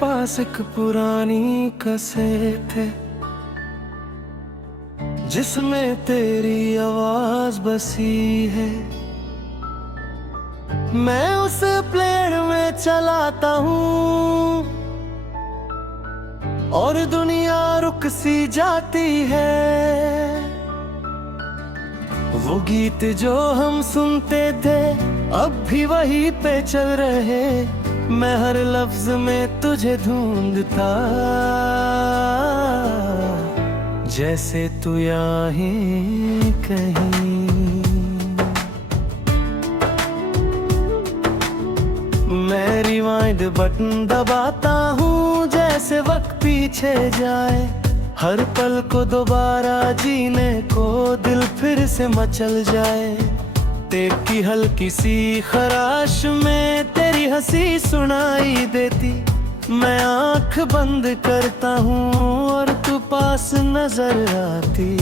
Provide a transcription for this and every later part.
पास एक पुरानी कैसेट है जिसमें तेरी आवाज बसी है। मैं उस प्लेयर में चलाता हूँ और दुनिया रुक सी जाती है। वो गीत जो हम सुनते थे अब भी वही पे चल रहे। मैं हर लफ्ज में तुझे ढूंढता जैसे तू यहाँ कहीं। मैं रिवाइंड बटन दबाता हूँ जैसे वक्त पीछे जाए। हर पल को दोबारा जीने को दिल फिर से मचल जाए। तेरी हल्की सी खराश में तेरी हंसी सुनाई देती। मैं आंख बंद करता हूँ और तू पास नजर आती।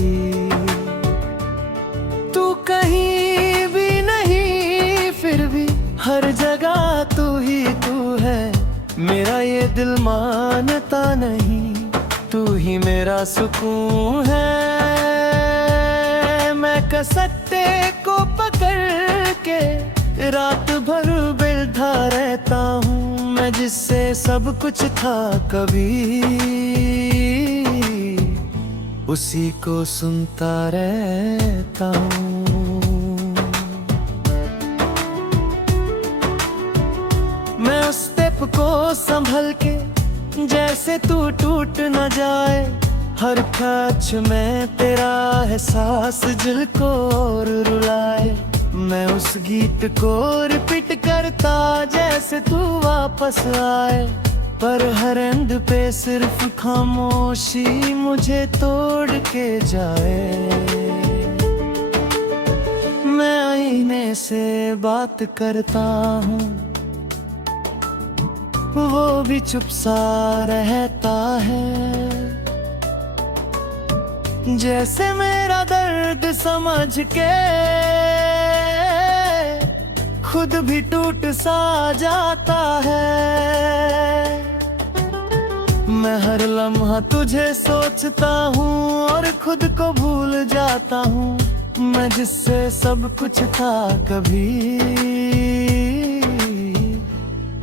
तू कहीं भी नहीं फिर भी हर जगह तू ही तू है। मेरा ये दिल मानता नहीं तू ही मेरा सुकून है। मैं कसट्टे को पकड़ के रात भर बैठा रहता हूँ। मैं जिससे सब कुछ था कभी उसी को सुनता रहता हूँ। मैं उस स्टेप को संभल के जैसे तू टूट न जाए। हर खच में तेरा एहसास दिल को और रुलाए। मैं उस गीत को रिपीट करता जैसे तू वापस आए। पर हर एंड पे सिर्फ खामोशी मुझे तोड़ के जाए। मैं आईने से बात करता हूँ वो भी चुप सा रहता है। जैसे मेरा दर्द समझ के खुद भी टूट सा जाता है। मैं हर लम्हा तुझे सोचता हूँ और खुद को भूल जाता हूँ। मैं जिससे सब कुछ था कभी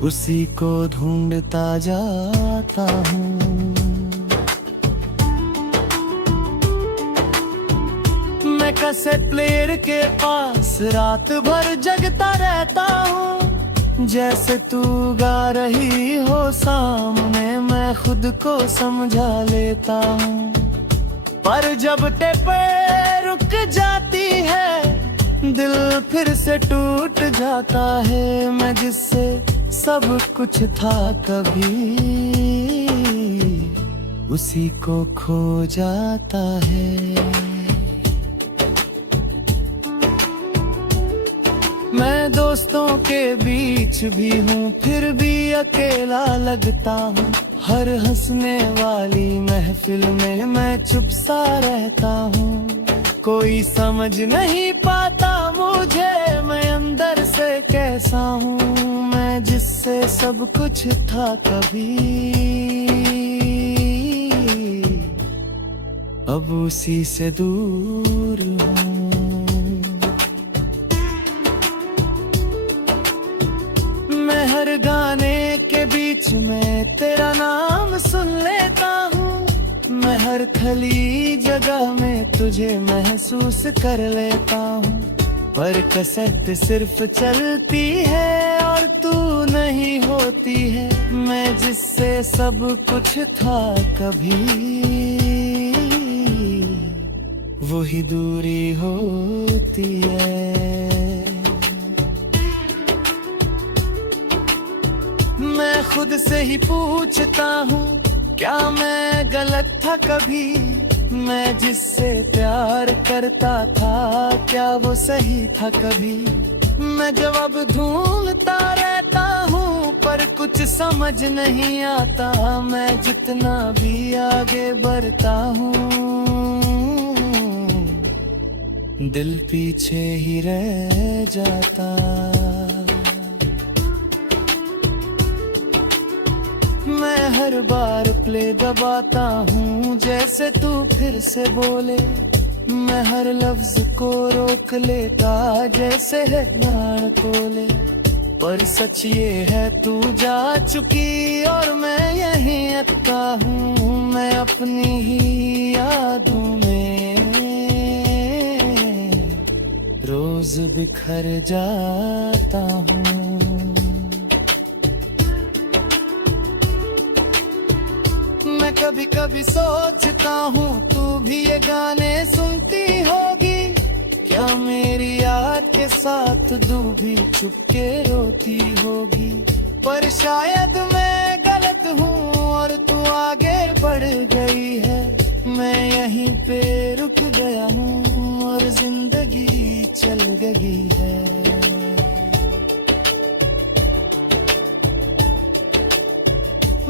उसी को ढूंढता जाता हूँ। मैं कैसेट प्लेयर के पास रात भर जगता रहता हूँ। जैसे तू गा रही हो सामने मैं खुद को समझा लेता हूँ। पर जब टेप रुक जाती है दिल फिर से टूट जाता है। मैं जिससे सब कुछ था कभी उसी को खो जाता है। मैं दोस्तों के बीच भी हूँ फिर भी अकेला लगता हूँ। हर हंसने वाली महफिल में मैं चुप सा रहता हूँ। कोई समझ नहीं पाता मुझे मैं अंदर से कैसा हूँ। मैं जिससे सब कुछ था कभी अब उसी से दूर हूँ। मैं हर गाने के बीच में तेरा नाम सुन लेता हूँ। मैं हर खली जगह में तुझे महसूस कर लेता हूँ। पर कैसेट सिर्फ चलती है और तू नहीं होती है। मैं जिससे सब कुछ था कभी वही दूरी होती है। मैं खुद से ही पूछता हूँ क्या मैं गलत था कभी। मैं जिससे प्यार करता था क्या वो सही था कभी। मैं जवाब ढूंढता रहता हूँ पर कुछ समझ नहीं आता। मैं जितना भी आगे बढ़ता हूँ दिल पीछे ही रह जाता। मैं हर बार प्ले दबाता हूँ जैसे तू फिर से बोले। मैं हर लफ्ज को रोक लेता जैसे है प्राण कोले। पर सच ये है तू जा चुकी और मैं यहीं अटका हूँ। मैं अपनी ही यादों में रोज बिखर जाता हूँ। मैं कभी कभी सोचता हूँ तू भी ये गाने सुनती होगी। क्या मेरी याद के साथ तू भी चुपके रोती होगी। पर शायद मैं गलत हूँ और तू आगे बढ़ गई है। मैं यहीं पे रुक गया हूँ और जिंदगी चल गई है।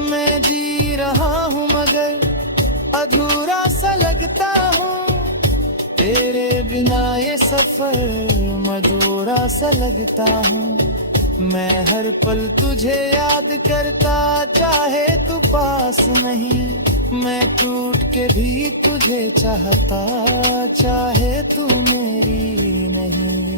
मैं जी रहा हूँ मगर अधूरा सा लगता हूँ। तेरे बिना ये सफर मधुरा सा लगता हूँ। मैं हर पल तुझे याद करता चाहे तू पास नहीं। मैं टूट के भी तुझे चाहता चाहे तू मेरी नहीं।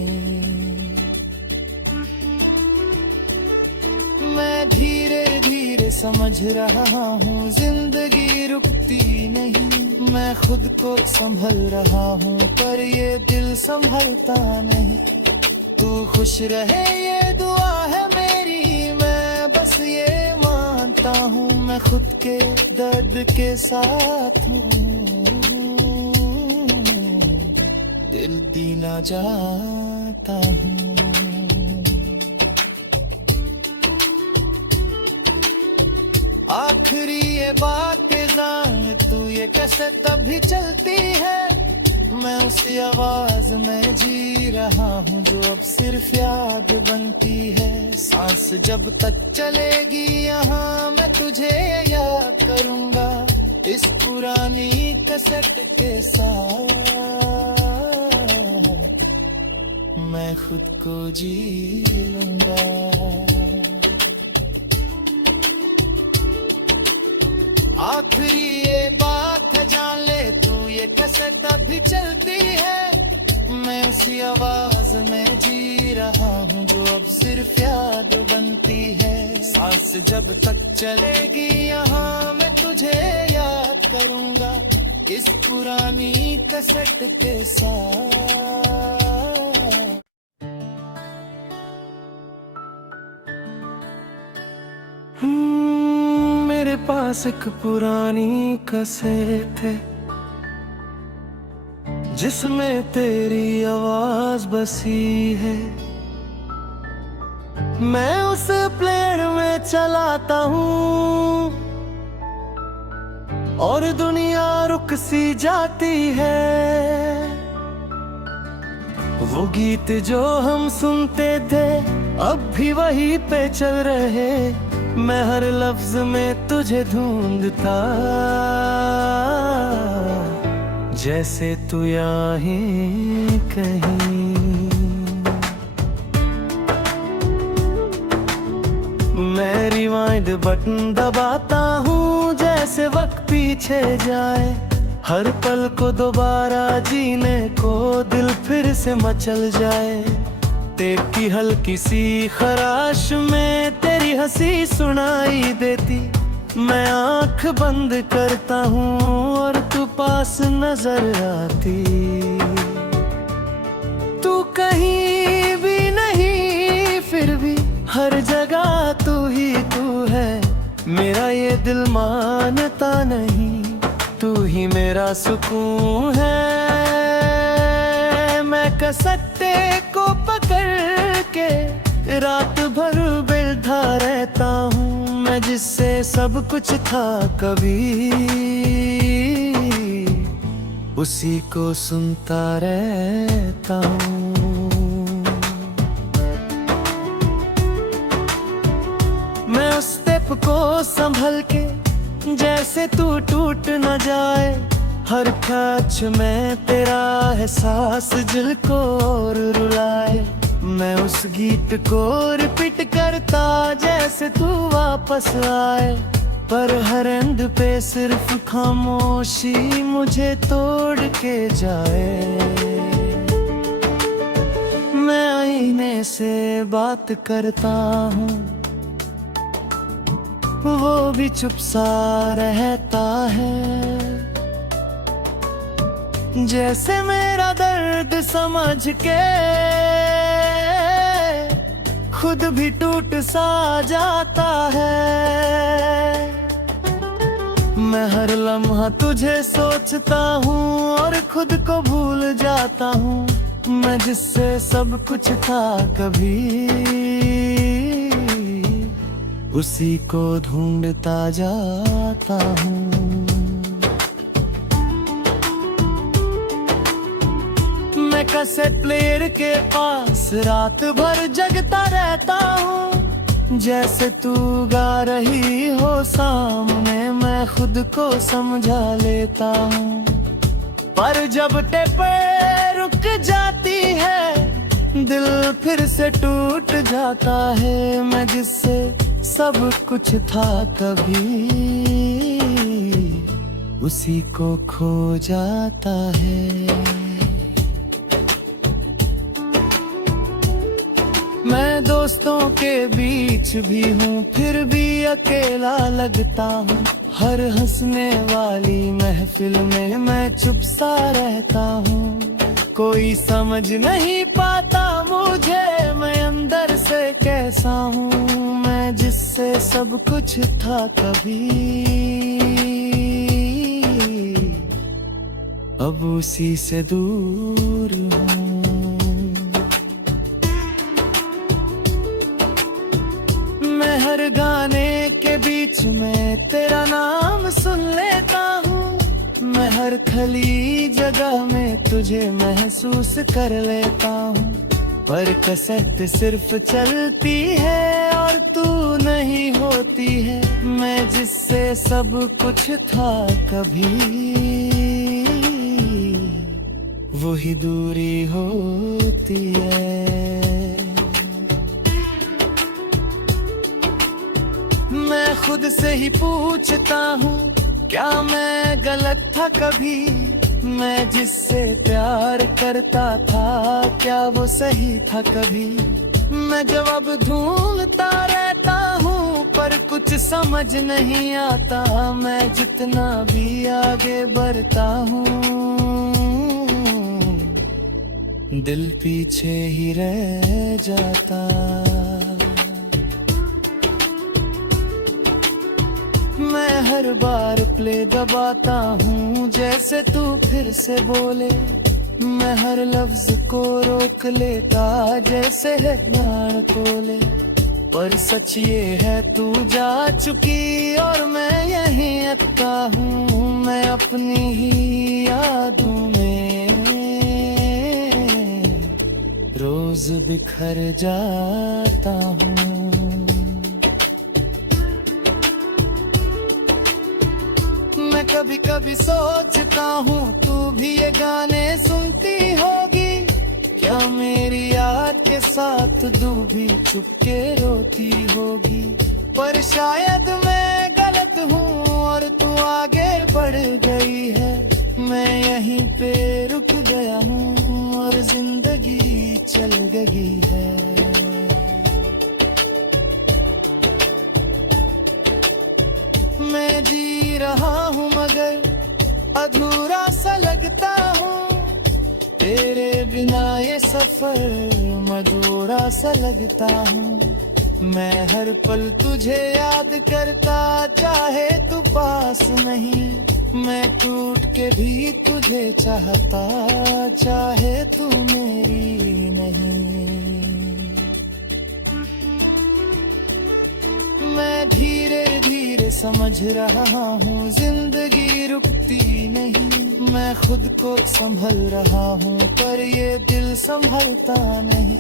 मैं धीरे धीरे समझ रहा हूँ जिंदगी रुकती नहीं। मैं खुद को संभल रहा हूँ पर ये दिल संभलता नहीं। तू खुश रहे ये दुआ है मेरी। मैं बस ये मानता हूँ मैं खुद के दर्द के साथ हूँ। दिल दीना जाता हूँ। आखिरी ये बात जान तू ये कैसे तभी चलती है। मैं उसी आवाज में जी रहा हूँ जो अब सिर्फ याद बनती है। सांस जब तक चलेगी यहाँ मैं तुझे याद करूँगा। इस पुरानी कैसेट के साथ मैं खुद को जी लूँगा। आखिरी ये बात है जान ले तू ये कैसे तभी चलती है। मैं उसी आवाज में जी रहा हूँ जो अब सिर्फ याद बनती है। सांस जब तक चलेगी यहाँ मैं तुझे याद करूँगा। इस पुरानी कैसेट के साथ। मेरे पास एक पुरानी कैसेट है जिसमें तेरी आवाज बसी है। मैं उस प्लेयर में चलाता हूँ और दुनिया रुक सी जाती है। वो गीत जो हम सुनते थे अब भी वही पे चल रहे। मैं हर लफ्ज में तुझे ढूंढता जैसे तू यहीं कहीं। मैं रिवाइंड बटन दबाता हूँ जैसे वक्त पीछे जाए। हर पल को दोबारा जीने को दिल फिर से मचल जाए। तेरी हल्की सी खराश में तेरी हंसी सुनाई देती। मैं आंख बंद करता हूँ और तू पास नजर आती। तू कहीं भी नहीं फिर भी हर जगह तू ही तू है। मेरा ये दिल मानता नहीं तू ही मेरा सुकून है। मैं कसट्टे को पकड़ के रात भर बैठा रहता हूँ। मैं जिससे सब कुछ था कभी उसी को सुनता रहता हूँ। मैं उस स्टेप को संभल के जैसे तू टूट न जाए। हर खच में तेरा एहसास दिल को और रुलाए। मैं उस गीत को रिपीट करता जैसे तू वापस आए। पर हर एंड पे सिर्फ खामोशी मुझे तोड़ के जाए। मैं आईने से बात करता हूँ, वो भी चुप सा रहता है, जैसे मेरा दर्द समझ के खुद भी टूट सा जाता है। मैं हर लम्हा तुझे सोचता हूँ और खुद को भूल जाता हूँ। मैं जिससे सब कुछ था कभी, उसी को ढूंढता जाता हूँ। मैं कैसेट प्लेयर के पास रात भर जगता रहता हूँ, जैसे तू गा रही हो सामने मैं खुद को समझा लेता हूँ। पर जब टेप रुक जाती है दिल फिर से टूट जाता है। मैं जिससे सब कुछ था कभी, उसी को खो जाता है। मैं दोस्तों के बीच भी हूँ फिर भी अकेला लगता हूँ। हर हंसने वाली महफिल में मैं चुप सा रहता हूँ। कोई समझ नहीं पाता मुझे मैं अंदर से कैसा हूँ। मैं जिससे सब कुछ था कभी, अब उसी से दूर हूँ। मैं हर गाने के बीच में तेरा नाम सुन लेता हूँ। मैं हर खली जगह में तुझे महसूस कर लेता हूँ। पर कैसेट सिर्फ चलती है और तू नहीं होती है। मैं जिससे सब कुछ था कभी, वही दूरी होती है। मैं खुद से ही पूछता हूँ क्या मैं गलत था कभी। मैं जिससे प्यार करता था क्या वो सही था कभी। मैं जवाब ढूंढता रहता हूँ पर कुछ समझ नहीं आता। मैं जितना भी आगे बढ़ता हूँ दिल पीछे ही रह जाता। मैं हर बार प्ले दबाता हूँ जैसे तू फिर से बोले। मैं हर लफ्ज को रोक लेता जैसे है प्राण तोले। पर सच ये है तू जा चुकी और मैं यहीं अटका हूँ। मैं अपनी ही यादों में रोज बिखर जाता हूँ। मैं कभी कभी सोचता हूँ तू भी ये गाने सुनती होगी। क्या मेरी याद के साथ तू भी चुपके रोती होगी। पर शायद मैं गलत हूँ और तू आगे बढ़ गई है। मैं यहीं पे रुक गया हूँ और जिंदगी चल गई है। मैं जी रहा हूँ मगर अधूरा सा लगता हूँ। तेरे बिना ये सफर मधुरा सा लगता हूँ। मैं हर पल तुझे याद करता चाहे तू पास नहीं। मैं टूट के भी तुझे चाहता चाहे तू मेरी नहीं। मैं धीरे धीरे समझ रहा हूँ जिंदगी रुकती नहीं। मैं खुद को संभल रहा हूँ पर ये दिल संभलता नहीं।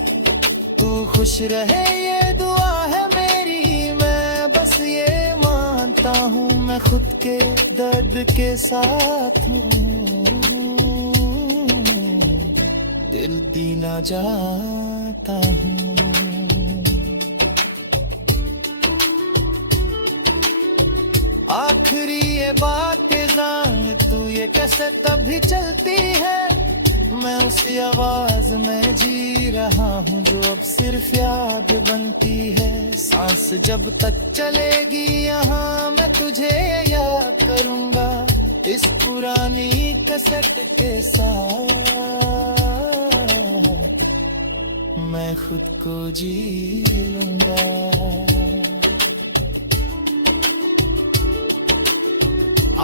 तू खुश रहे ये दुआ है मेरी, मैं बस ये मानता हूँ। मैं खुद के दर्द के साथ हूँ, दिल दीना जाता हूँ। आखिरी ये बात जान तू ये कैसे तभी चलती है, मैं उसी आवाज में जी रहा हूँ जो अब सिर्फ याद बनती है। सांस जब तक चलेगी यहाँ मैं तुझे याद करूँगा, इस पुरानी कैसेट के साथ मैं खुद को जी लूँगा।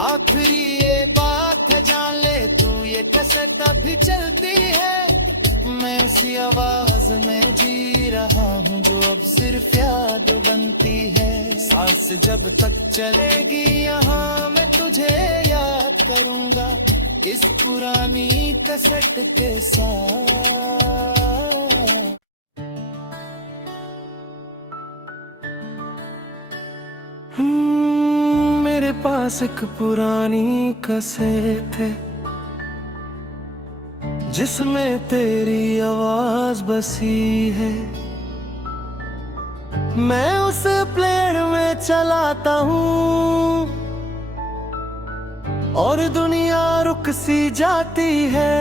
आखिरी ये बात है जान ले तू ये कैसेट अभी चलती है, मैं उसी आवाज में जी रहा हूँ जो अब सिर्फ याद बनती है। सांस जब तक चलेगी यहाँ मैं तुझे याद करूँगा, इस पुरानी कैसेट के साथ। मेरे पास एक पुरानी कैसेट है जिसमें तेरी आवाज बसी है, मैं उस प्लेयर में चलाता हूँ और दुनिया रुक सी जाती है।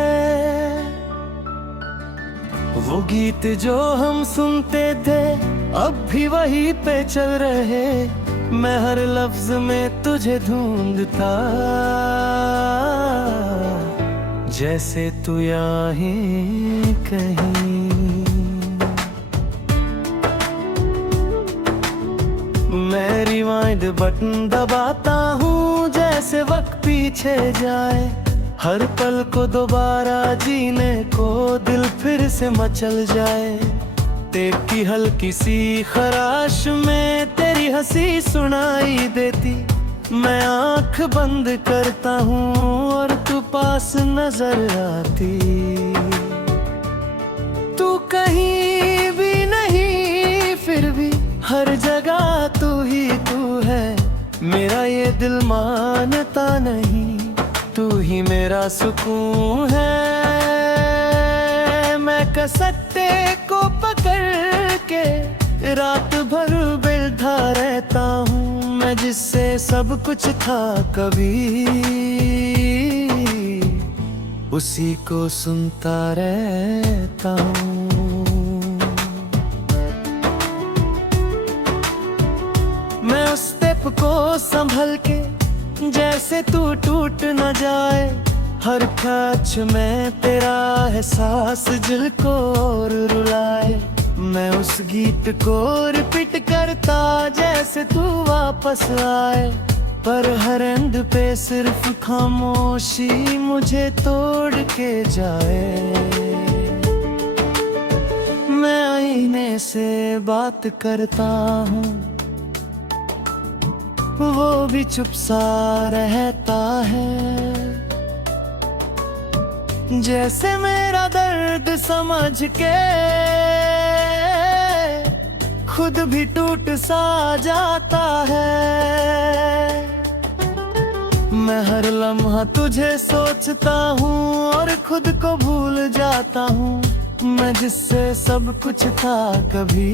वो गीत जो हम सुनते थे अब भी वही पे चल रहे, मैं हर लफ्ज में तुझे ढूंढता जैसे तू यहाँ ही कहीं। मैं रिवाइंड बटन दबाता हूँ जैसे वक्त पीछे जाए, हर पल को दोबारा जीने को दिल फिर से मचल जाए। तेरी हल्की सी खराश में तेरी हंसी सुनाई देती, मैं आंख बंद करता हूँ और तू पास नजर आती। तू कहीं भी नहीं फिर भी हर जगह तू ही तू है, मेरा ये दिल मानता नहीं तू ही मेरा सुकून है। मैं कसट्टे को पकड़ के रात भर बैठा रहता हूँ, मैं जिससे सब कुछ था कभी उसी को सुनता रहता हूँ। मैं उस स्टेप को संभल के जैसे तू टूट न जाए, हर खच में तेरा एहसास दिल को और रुलाए। मैं उस गीत को रिपीट करता जैसे तू वापस आए, पर हर एंड पे सिर्फ खामोशी मुझे तोड़ के जाए। मैं आईने से बात करता हूँ वो भी चुप सा रहता है, जैसे मेरा दर्द समझ के खुद भी टूट सा जाता है। मैं हर लम्हा तुझे सोचता हूँ और खुद को भूल जाता हूँ, मैं जिससे सब कुछ था कभी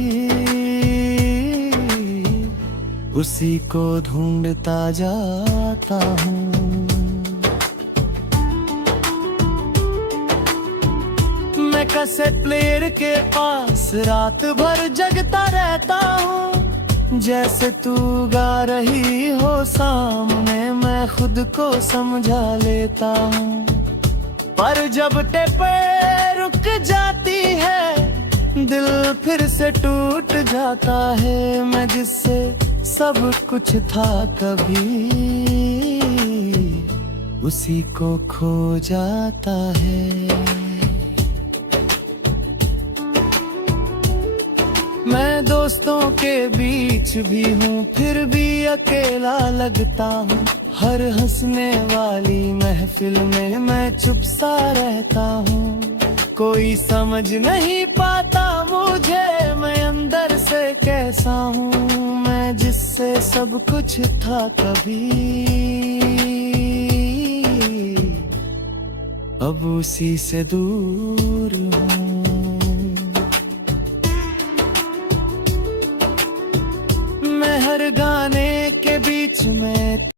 उसी को ढूंढता जाता हूँ। मैं कैसेट प्लेयर के पास रात भर जगता रहता हूँ, जैसे तू गा रही हो सामने मैं खुद को समझा लेता हूँ। पर जब टेप रुक जाती है दिल फिर से टूट जाता है, मैं जिससे सब कुछ था कभी उसी को खो जाता है। मैं दोस्तों के बीच भी हूँ फिर भी अकेला लगता हूँ, हर हंसने वाली महफिल में मैं चुप सा रहता हूँ। कोई समझ नहीं पाता मुझे मैं अंदर से कैसा हूँ, मैं जिससे सब कुछ था कभी अब उसी से दूर हूँ। मैं हर गाने के बीच में